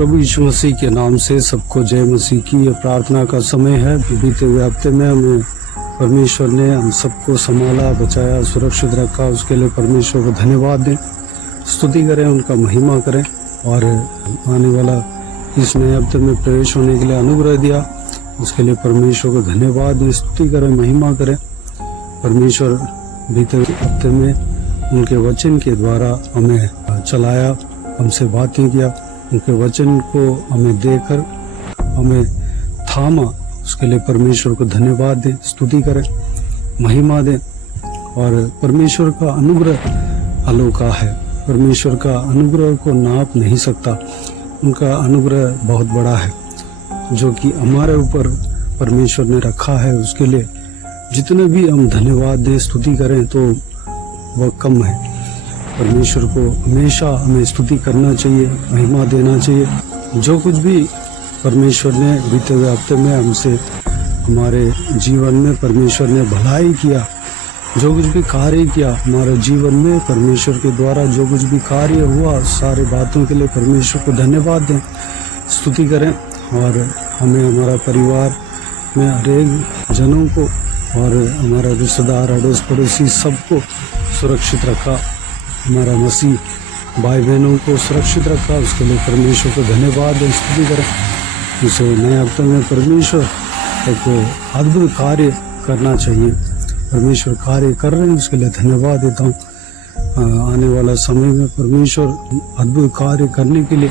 प्रभु यीशु मसीह के नाम से सबको जय मसीह की। ये प्रार्थना का समय है। बीते हुए हफ्ते में हमें परमेश्वर ने हम सबको संभाला, बचाया, सुरक्षित रखा। उसके लिए परमेश्वर को धन्यवाद दें, स्तुति करें, उनका महिमा करें। और आने वाला इस नए हफ्ते में प्रवेश होने के लिए अनुग्रह दिया, उसके लिए परमेश्वर को धन्यवाद दें, स्तुति करें, महिमा करें। परमेश्वर बीते हफ्ते में उनके वचन के द्वारा हमें चलाया, हमसे बातें किया, उनके वचन को हमें देकर हमें थामा। उसके लिए परमेश्वर को धन्यवाद दें, स्तुति करें, महिमा दें। और परमेश्वर का अनुग्रह अनोखा है। परमेश्वर का अनुग्रह को नाप नहीं सकता। उनका अनुग्रह बहुत बड़ा है जो कि हमारे ऊपर परमेश्वर ने रखा है। उसके लिए जितने भी हम धन्यवाद दें, स्तुति करें तो वह कम है। परमेश्वर को हमेशा हमें स्तुति करना चाहिए, महिमा देना चाहिए। जो कुछ भी परमेश्वर ने बीते हुए हफ्ते में हमसे हमारे जीवन में परमेश्वर ने भलाई किया, जो कुछ भी कार्य किया हमारे जीवन में परमेश्वर के द्वारा, जो कुछ भी कार्य हुआ, सारे बातों के लिए परमेश्वर को धन्यवाद दें, स्तुति करें। और हमें हमारा परिवार में हरेक जनों को और हमारा रिश्तेदार, अड़ोस पड़ोसी सबको सुरक्षित रखा। हमारा मसीह भाई बहनों को सुरक्षित रखा। उसके लिए परमेश्वर को धन्यवाद दें, स्तुति करें। इस नए हफ्ते में परमेश्वर एक अद्भुत कार्य करना चाहिए। परमेश्वर कार्य कर रहे हैं, उसके लिए धन्यवाद देता हूँ। आने वाला समय में परमेश्वर अद्भुत कार्य करने के लिए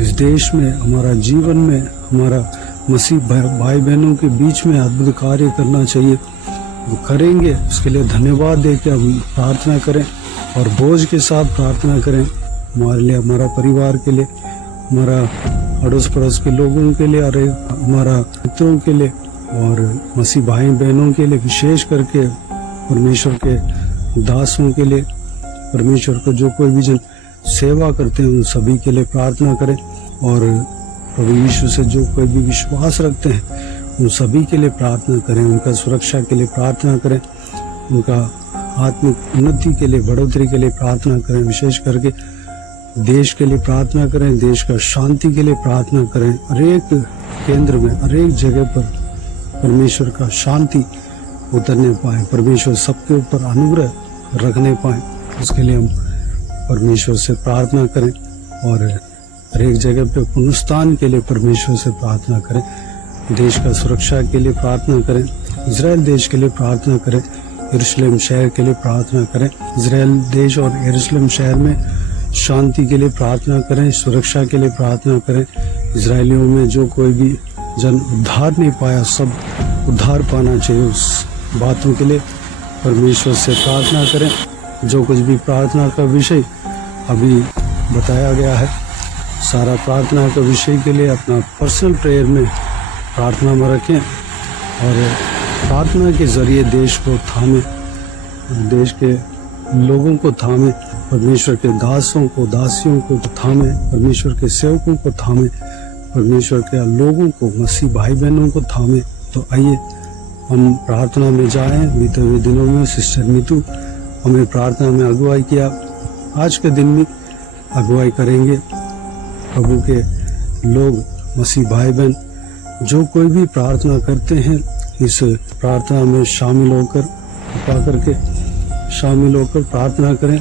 इस देश में, हमारा जीवन में, हमारा मसीह भाई बहनों के बीच में अद्भुत कार्य करना चाहिए। वो करेंगे, उसके लिए धन्यवाद दे के हम प्रार्थना करें और बोझ के साथ प्रार्थना करें। हमारे लिए, हमारा परिवार के लिए, हमारा अड़ोस पड़ोस के लोगों के लिए, और हमारा मित्रों के लिए और मसीह भाई बहनों के लिए, विशेष करके परमेश्वर के दासों के लिए, परमेश्वर को जो कोई भी जन सेवा करते हैं उन सभी के लिए प्रार्थना करें। और प्रभु यीशु से जो कोई भी विश्वास रखते हैं उन सभी के लिए प्रार्थना करें। उनका सुरक्षा के लिए प्रार्थना करें, उनका आत्मिक उन्नति के लिए, बढ़ोतरी के लिए प्रार्थना करें। विशेष करके देश के लिए प्रार्थना करें, देश का शांति के लिए प्रार्थना करें। हर एक केंद्र में, हर एक जगह पर परमेश्वर का शांति उतरने पाए, परमेश्वर सबके ऊपर अनुग्रह रखने पाए, उसके लिए हम परमेश्वर से प्रार्थना करें। और हर एक जगह पे पुनरुत्थान के लिए परमेश्वर से प्रार्थना करें। देश का सुरक्षा के लिए प्रार्थना करें, इजराइल देश के लिए प्रार्थना करें, यरूशलेम शहर के लिए प्रार्थना करें। इजराइल देश और यरूशलेम शहर में शांति के लिए प्रार्थना करें, सुरक्षा के लिए प्रार्थना करें। इजराइलियों में जो कोई भी जन उद्धार नहीं पाया, सब उद्धार पाना चाहिए। उस बातों के लिए परमेश्वर से प्रार्थना करें। जो कुछ भी प्रार्थना का विषय अभी बताया गया है, सारा प्रार्थना के विषय के लिए अपना पर्सनल प्रेयर में प्रार्थना में रखें और प्रार्थना के जरिए देश को थामे, देश के लोगों को थामे, परमेश्वर के दासों को, दासियों को थामे, परमेश्वर के सेवकों को थामे, परमेश्वर के लोगों को, मसीह भाई बहनों को थामे। तो आइए हम प्रार्थना में जाएं। बीते हुए दिनों में सिस्टर नीतू हमें प्रार्थना में अगुवाई किया, आज के दिन में अगुवाई करेंगे। प्रभु के लोग, मसीह भाई बहन जो कोई भी प्रार्थना करते हैं, इस प्रार्थना में शामिल होकर, कृपा करके शामिल होकर प्रार्थना करें।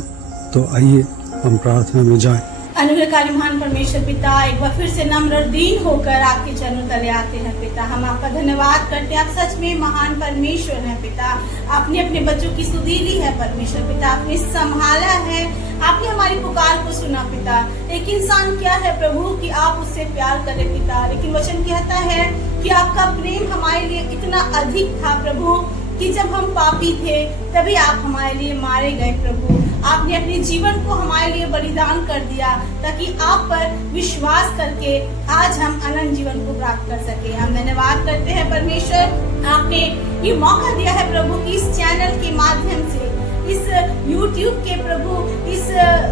तो आइए हम प्रार्थना में जाएं। अनुग्रहकारी महान परमेश्वर पिता, एक बार फिर से नम्र और दीन होकर आपके चरणों तले आते हैं पिता। हम आपका धन्यवाद करते हैं, आप सच में महान परमेश्वर हैं पिता। आपने अपने बच्चों की सुधि ली है परमेश्वर पिता, आपने संभाला है, आपने हमारी पुकार को सुना पिता। एक इंसान क्या है प्रभु कि आप उससे प्यार करें पिता, लेकिन वचन कहता है कि आपका प्रेम हमारे लिए इतना अधिक था प्रभु कि जब हम पापी थे तभी आप हमारे लिए मारे गए प्रभु। आपने अपने जीवन को हमारे लिए बलिदान कर दिया ताकि आप पर विश्वास करके आज हम अनंत जीवन को प्राप्त कर सके। हम धन्यवाद करते हैं परमेश्वर, आपने ये मौका दिया है प्रभु कि इस चैनल के माध्यम से, इस YouTube के प्रभु, इस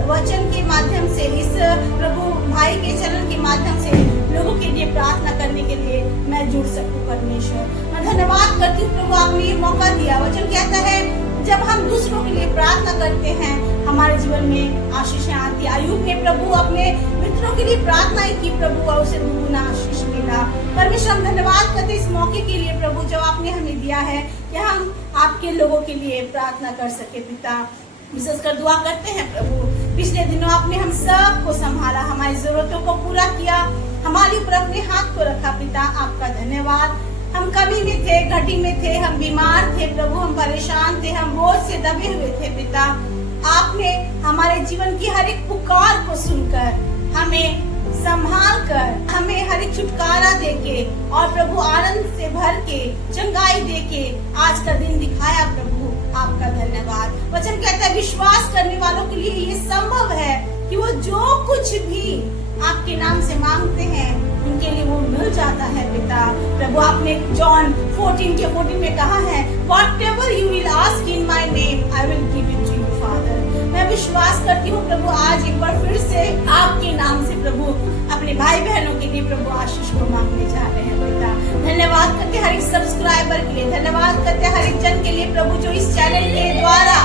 वचन के माध्यम से, इस प्रभु भाई के चैनल के माध्यम से लोगों के लिए प्रार्थना करने के लिए मैं जुड़ सकूं परमेश्वर। मैं धन्यवाद करती हूँ प्रभु, आपने ये मौका दिया। वचन कहता है जब हम दूसरों के लिए प्रार्थना करते हैं हमारे जीवन में आशीषें आती। अय्यूब ने प्रभु अपने मित्रों के लिए प्रार्थनाएं की प्रभु और उसे दुगुना आशीष मिला। परमेश्वर हम धन्यवाद करते इस मौके के लिए प्रभु जो आपने हमें दिया है कि हम आपके लोगों के लिए प्रार्थना कर सके। पिता विशेषकर दुआ करते हैं प्रभु, पिछले दिनों आपने हम सबको संभाला, हमारी जरूरतों को पूरा किया, हमारे ऊपर अपने हाथ को रखा। पिता आपका धन्यवाद। हम कमी में थे, घटी में थे, हम बीमार थे प्रभु, हम परेशान थे, हम बोझ से दबे हुए थे। पिता आपने हमारे जीवन की हर एक पुकार को सुनकर हमें संभाल कर, हमें हर एक छुटकारा देके और प्रभु आनंद से भर के, चंगाई देके आज का दिन दिखाया। प्रभु आपका धन्यवाद। वचन कहता है विश्वास करने वालों के लिए ये संभव है कि वो जो कुछ भी आपके नाम से मांगते हैं उनके लिए वो मिल जाता है। पिता प्रभु आपने जॉन 14:14 में कहा है, Whatever you will ask in my name, I will give it to you, Father। मैं विश्वास करती हूँ प्रभु आज एक बार फिर से आपके नाम से प्रभु अपने भाई बहनों के लिए प्रभु आशीष को मांगने जा रहे हैं। पिता धन्यवाद करते हर एक सब्सक्राइबर के लिए, धन्यवाद करते हर एक जन के लिए प्रभु जो इस चैनल के द्वारा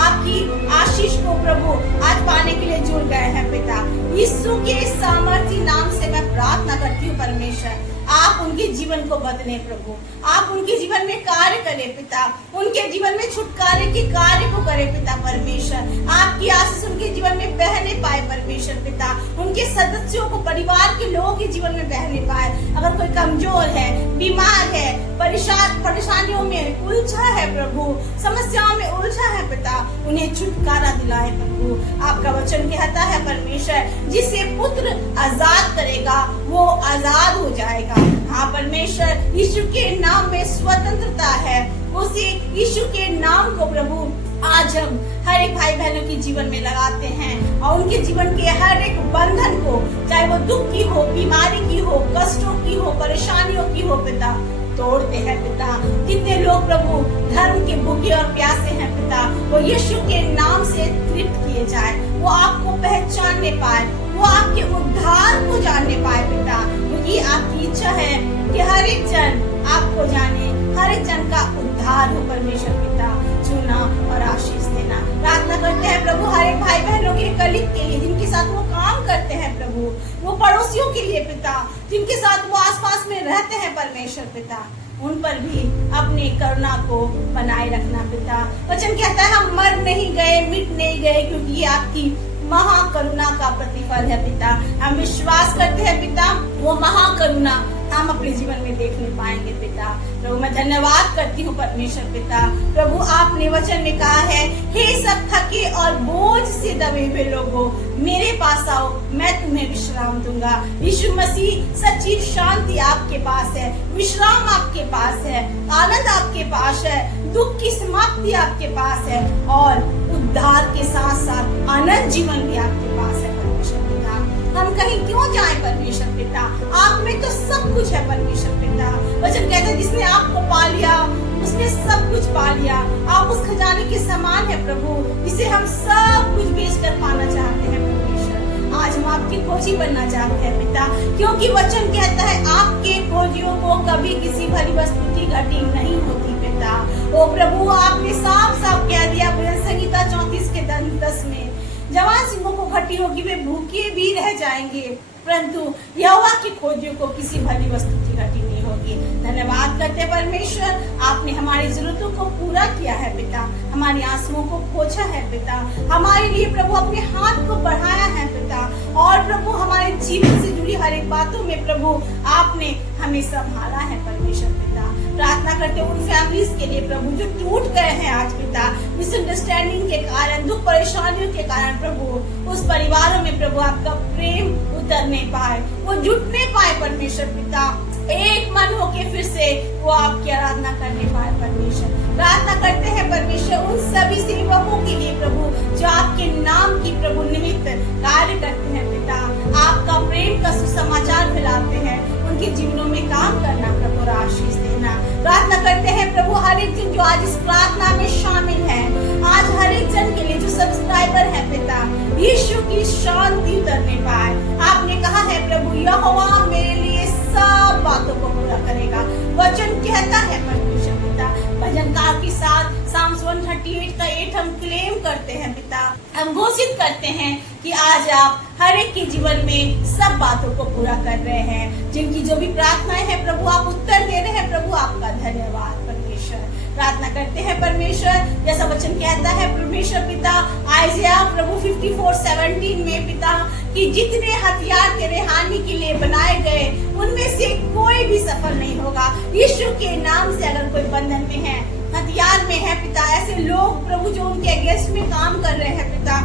आपकी आशीष को प्रभु आज पाने के लिए जुड़ गए हैं। पिता यीशु के सामर्थी नाम से मैं प्रार्थना करती हूँ परमेश्वर, आप उनके जीवन को बदले प्रभु, आप उनके जीवन में कार्य करें पिता, उनके जीवन में छुटकारे के कार्य को करें पिता परमेश्वर। आपकी आशीष उनके जीवन में बहने पाए परमेश्वर पिता, उनके सदस्यों को, परिवार के लोगों के जीवन में बहने पाए। अगर कोई कमजोर है, बीमार है, परेशानियों में उलझा है प्रभु, समस्याओं में उलझा है पिता, उन्हें छुटकारा दिलाए प्रभु। आपका वचन कहता है परमेश्वर, जिसे पुत्र आजाद करेगा वो आजाद हो जाएगा। हाँ परमेश्वर, यीशु के नाम में स्वतंत्रता है, उसी यीशु के नाम को प्रभु आज हम हर एक भाई बहनों के जीवन में लगाते हैं और उनके जीवन के हर एक बंधन को, चाहे वो दुख की हो, बीमारी की हो, कष्टों की हो, परेशानियों की हो पिता, तोड़ते हैं पिता। जितने लोग प्रभु धर्म के भूखे और प्यासे हैं पिता, वो यीशु के नाम से तृप्त किए जाए, वो आपको पहचानने पाए, वो आपके उद्धार को जानने पाए पिता, क्योंकि आपकी इच्छा है कि हर एक जन आपको जाने, हर एक जन का उद्धार हो परमेश्वर पिता। चुना और आशीष देना प्रार्थना करते हैं प्रभु हर एक भाई बहनों के, कलीग के लिए जिनके साथ वो काम करते हैं प्रभु, वो पड़ोसियों के लिए पिता, जिनके साथ वो आसपास में रहते हैं परमेश्वर पिता, उन पर भी अपनी करुणा को बनाए रखना पिता। वचन कहता है हम मर नहीं गए, मिट नहीं गए, क्योंकि ये आपकी महाकरुणा का प्रतिफल है पिता। हम विश्वास करते हैं पिता, वो महाकरुणा हम अपने जीवन में देखने पाएंगे पिता। प्रभु मैं धन्यवाद करती हूँ परमेश्वर पिता। प्रभु आपने वचन में कहा है, हे सब थके और बोझ से दबे हुए लोगों, मेरे पास आओ, मैं तुम्हें विश्राम दूंगा। यीशु मसीह सच्ची शांति आपके पास है, विश्राम आपके पास है, आनंद आपके पास है, दुख की समाप्ति आपके पास है और उद्धार के साथ साथ आनंद जीवन भी आपके पास है परमेश्वर पिता। हम कहीं क्यों जाएं परमेश्वर पिता, आप में तो सब कुछ है परमेश्वर पिता। वचन कहता है जिसने आपको पा लिया उसने सब कुछ पा लिया। आप उस खजाने के समान है प्रभु, जिसे हम सब कुछ बेच कर पाना चाहते हैं परमेश्वर। आज हम आपकी खोजी बनना चाहते हैं पिता, क्योंकि वचन कहता है आपके खोजियों को कभी किसी भली वस्तु की घटी नहीं होती पिता। ओ प्रभु आपने साफ साफ कह दिया भजन संहिता 34:10 में, जवान सिंहों को घटी होगी, वे भूखे भी रह जाएंगे, परंतु यहोवा की खोजियों को किसी भली वस्तु की घटी नहीं होगी। धन्यवाद करते परमेश्वर, आपने हमारी जरूरतों को पूरा किया है पिता, हमारी आंसुओं को पोंछा है पिता, हमारे लिए प्रभु अपने हाथ को बढ़ाया है पिता, और प्रभु हमारे जीवन से जुड़ी हर एक बातों में प्रभु आपने हमें संभाला है परमेश्वर पिता। प्रार्थना करते उन फैमिलीज के लिए प्रभु जो टूट गए हैं आज पिता, मिसअंडरस्टैंडिंग के कारण, दुख परेशानियों के कारण प्रभु, उस परिवारों में प्रभु आपका प्रेम उतरने पाए, वो जुटने पाए परमेश्वर पिता, एक मन होके फिर से वो आपकी आराधना करने पाए परमेश्वर। प्रार्थना करते हैं परमेश्वर उन सभी सेवकों के लिए प्रभु जो आपके नाम की प्रभु निमित्त कार्य करते हैं पिता, आपका प्रेम का सुसमाचार फैलाते हैं, उनके जीवनों में काम करना प्रभु, आशीष देना। प्रार्थना करते हैं प्रभु हर एक जन जो आज इस प्रार्थना में शामिल है, आज हर एक जन के लिए जो सब्सक्राइबर है पिता, यीशु की शांति उतरने पाए। आपने कहा है प्रभु यहोवा मेरे लिए सब बातों को पूरा करेगा, वचन कहता है परमेश्वर पिता। भजनकार के साथ साम्स 138 का 8 हम क्लेम करते हैं पिता। हम घोषित करते हैं कि आज आप हर एक के जीवन में सब बातों को पूरा कर रहे हैं। जिनकी जो भी प्रार्थनाएं हैं प्रभु आप उत्तर दे रहे हैं। प्रभु आपका धन्यवाद परमेश्वर। प्रार्थना करते हैं परमेश्वर, जैसा वचन कहता है परमेश्वर पिता आइज़िया प्रभु 54:17 में पिता कि जितने हथियार तेरे हानि के लिए बनाए गए उनमें से कोई भी सफल नहीं होगा। यीशु के नाम से अगर कोई बंधन में है, हथियार में है पिता, ऐसे लोग प्रभु जो उनके अगेंस्ट में काम कर रहे हैं पिता,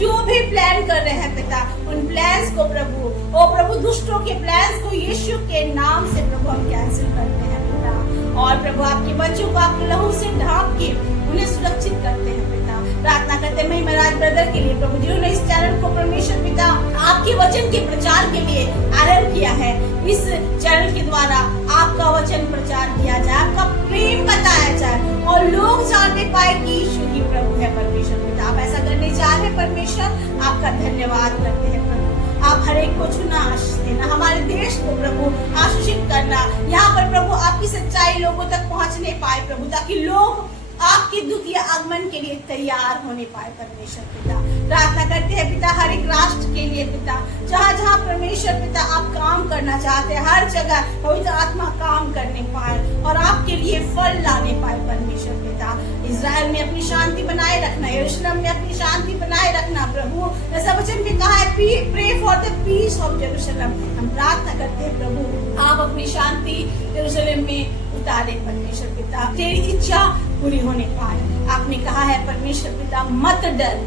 जो भी प्लान कर रहे हैं पिता, उन प्लान्स को प्रभु दुष्टों के प्लान्स को यीशु के नाम से प्रभु हम कैंसिल करते हैं पिता। और प्रभु आपके बच्चों को आपके लहू से ढांप के उन्हें सुरक्षित करते हैं पिता। प्रार्थना करते हैं महिमाराज ब्रदर के लिए प्रभु जिन्होंने इस चैनल को परमेश्वर पिता आपके वचन के प्रचार के लिए आरंभ किया है। इस चैनल के द्वारा आपका वचन प्रचार किया जाए, आपका प्रेम बताया जाए और लोग जानने पाए कि यीशु ही प्रभु है परमेश्वर पिता। आप ऐसा करने जा रहे हैं परमेश्वर, आपका धन्यवाद करते हैं प्रभु। आप हर एक को चुना आशीष देना, हमारे देश को प्रभु आशीषित करना, यहाँ पर प्रभु आपकी सच्चाई लोगों तक पहुँचने पाए प्रभु, ताकि लोग आपके द्वितीय आगमन के लिए तैयार होने पाए परमेश्वर पिता। प्रार्थना करते हैं पिता हर एक राष्ट्र के लिए पिता, जहाँ जहाँ परमेश्वर पिता आप काम करना चाहते हैं, हर जगह पवित्र आत्मा काम करने पाए और आपके लिए फल लाने पाए परमेश्वर पिता। इज़राइल में अपनी शांति बनाए रखना, यरूशलेम में अपनी शांति बनाए रखना प्रभु, जैसा वचन में कहा है pray for the peace of यरूशलेम। हम प्रार्थना करते हैं प्रभु आप अपनी शांति यरूशलेम में उतारे परमेश्वर पिता, तेरी इच्छा पूरी होने पाए। आपने कहा है परमेश्वर पिता मत डर,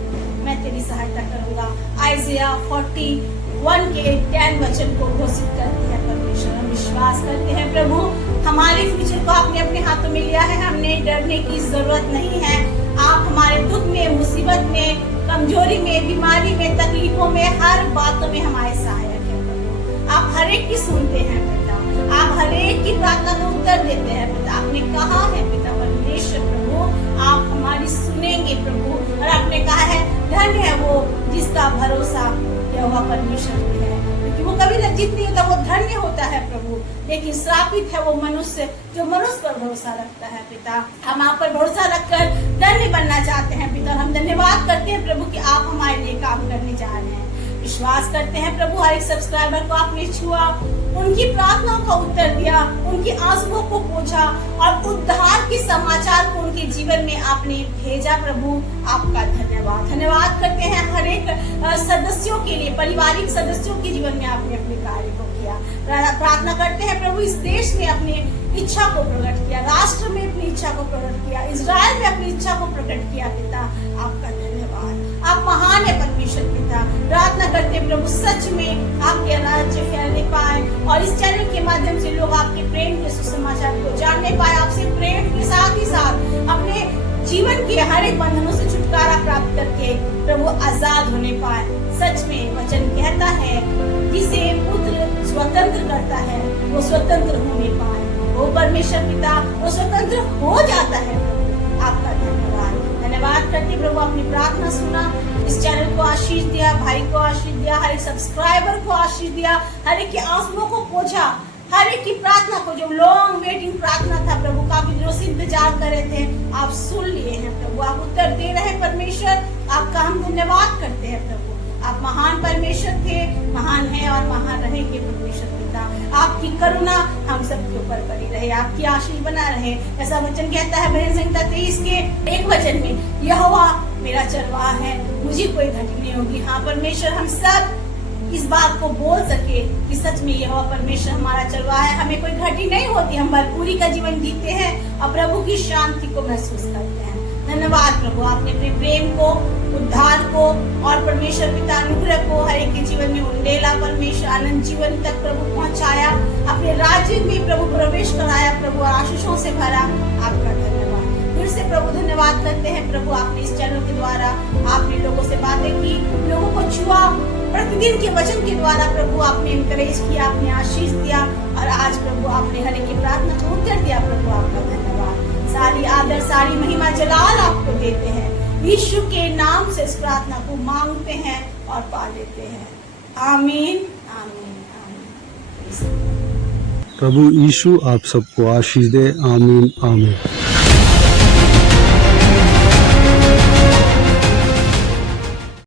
मैं तेरी सहायता करूंगा। आइज़िया 41 के 10 वचन को घोषित करते हैं परमेश्वर। हम विश्वास करते हैं प्रभु हमारे फ्यूचर को आपने अपने हाथों में लिया है, हमें डरने की जरूरत नहीं है। आप हमारे दुख में, मुसीबत में, कमजोरी में, बीमारी में, तकलीफों में, हर बातों में हमारे सहायक है प्रभु। आप हर एक की सुनते हैं पिता, आप हर एक की प्रार्थना को उत्तर देते हैं पिता। आपने कहा है पिता परमेश्वर प्रभु आप हमारी सुनेंगे प्रभु, और आपने कहा है धन्य है वो जिसका भरोसा यहोवा परमेश्वर पे है, क्योंकि वो कभी लज्जित नहीं होता, वो धन्य होता है प्रभु। लेकिन श्रापित है वो मनुष्य जो मनुष्य पर भरोसा रखता है पिता। हम आप पर भरोसा रखकर धन्य बनना चाहते हैं पिता। हम धन्यवाद करते हैं प्रभु कि आप हमारे लिए काम करने जा रहे हैं। विश्वास करते हैं प्रभु हर एक सब्सक्राइबर को आपने छुआ, उनकी प्रार्थनाओं का उत्तर दिया, उनकी आंसुओं को पोंछा और उद्धार के समाचार को उनके जीवन में आपने भेजा प्रभु। आपका धन्यवाद करते हैं हर एक सदस्यों के लिए, पारिवारिक सदस्यों के जीवन में आपने अपने कार्य को किया। प्रार्थना करते हैं प्रभु इस देश में अपनी इच्छा को प्रकट किया, राष्ट्र में अपनी इच्छा को प्रकट किया, इज़राइल में अपनी इच्छा को प्रकट किया पिता। आपका धन्यवाद, आप महान है परमेश्वर पिता। प्रार्थना करते हैं प्रभु सच में आपके राज्य फैलने पाए और इस चैनल के माध्यम से लोग आपके प्रेम के सुसमाचार को जानने पाए, आपसे प्रेम के साथ ही साथ अपने जीवन के हर एक बंधनों से छुटकारा प्राप्त करके प्रभु आजाद होने पाए। सच में वचन कहता है जिसे पुत्र स्वतंत्र करता है वो स्वतंत्र होने पाए। वो परमेश्वर पिता वो स्वतंत्र हो जाता है प्रभु। आपका धन्यवाद करते प्रभु आपने प्रार्थना सुना, इस चैनल को आशीष दिया, भाई को आशीष दिया, हर एक सब्सक्राइबर को आशीष दिया, हर एक के आंसुओं को पोंछा, हर एक की प्रार्थना को, जो लॉन्ग वेटिंग प्रार्थना था प्रभु, काफी दिनों से इंतजार कर रहे थे, आप सुन लिए हैं प्रभु, आप उत्तर दे रहे हैं परमेश्वर। आपका हम धन्यवाद करते हैं प्रभु। आप महान परमेश्वर थे, महान है और महान रहेंगे परमेश्वर पिता। आपकी करुणा हम सबके ऊपर बनी रहे, आपकी आशीष बना रहे। ऐसा वचन कहता है भजन संहिता 23 के 1 वचन में, यहोवा मेरा चरवाहा है, मुझे कोई घटी नहीं होगी। हाँ परमेश्वर, हम सब इस बात को बोल सके कि सच में यहोवा परमेश्वर हमारा चरवाहा है, हमें कोई घटी नहीं होती, हम भरपूरी का जीवन जीते हैं और प्रभु की शांति को महसूस करते हैं। धन्यवाद प्रभु, आपने अपने प्रेम को, उद्धार को और परमेश्वर पिता अनुग्रह को हर एक के जीवन में उंडेला, परमेश्वर आनंद जीवन तक प्रभु पहुंचाया, अपने राज्य में प्रभु प्रवेश कराया प्रभु, आशीषों से भरा। आपका धन्यवाद। फिर से प्रभु धन्यवाद करते हैं प्रभु, आपने इस चैनल के द्वारा आपने लोगों से बातें की, लोगों को छुआ, प्रतिदिन के वचन के द्वारा प्रभु आपने इनकरेज किया, आपने आशीष दिया और आज प्रभु आपने हर एक की प्रार्थना को उत्तर दिया प्रभु। आपका धन्यवाद। सारी आदर, सारी महिमा, जलाल आपको देते हैं। यीशु के नाम से इस प्रार्थना को मांगते हैं और पा लेते हैं। आमीन, आमीन, आमीन। प्रभु यीशु आप सबको आशीष दे। आमीन, आमीन।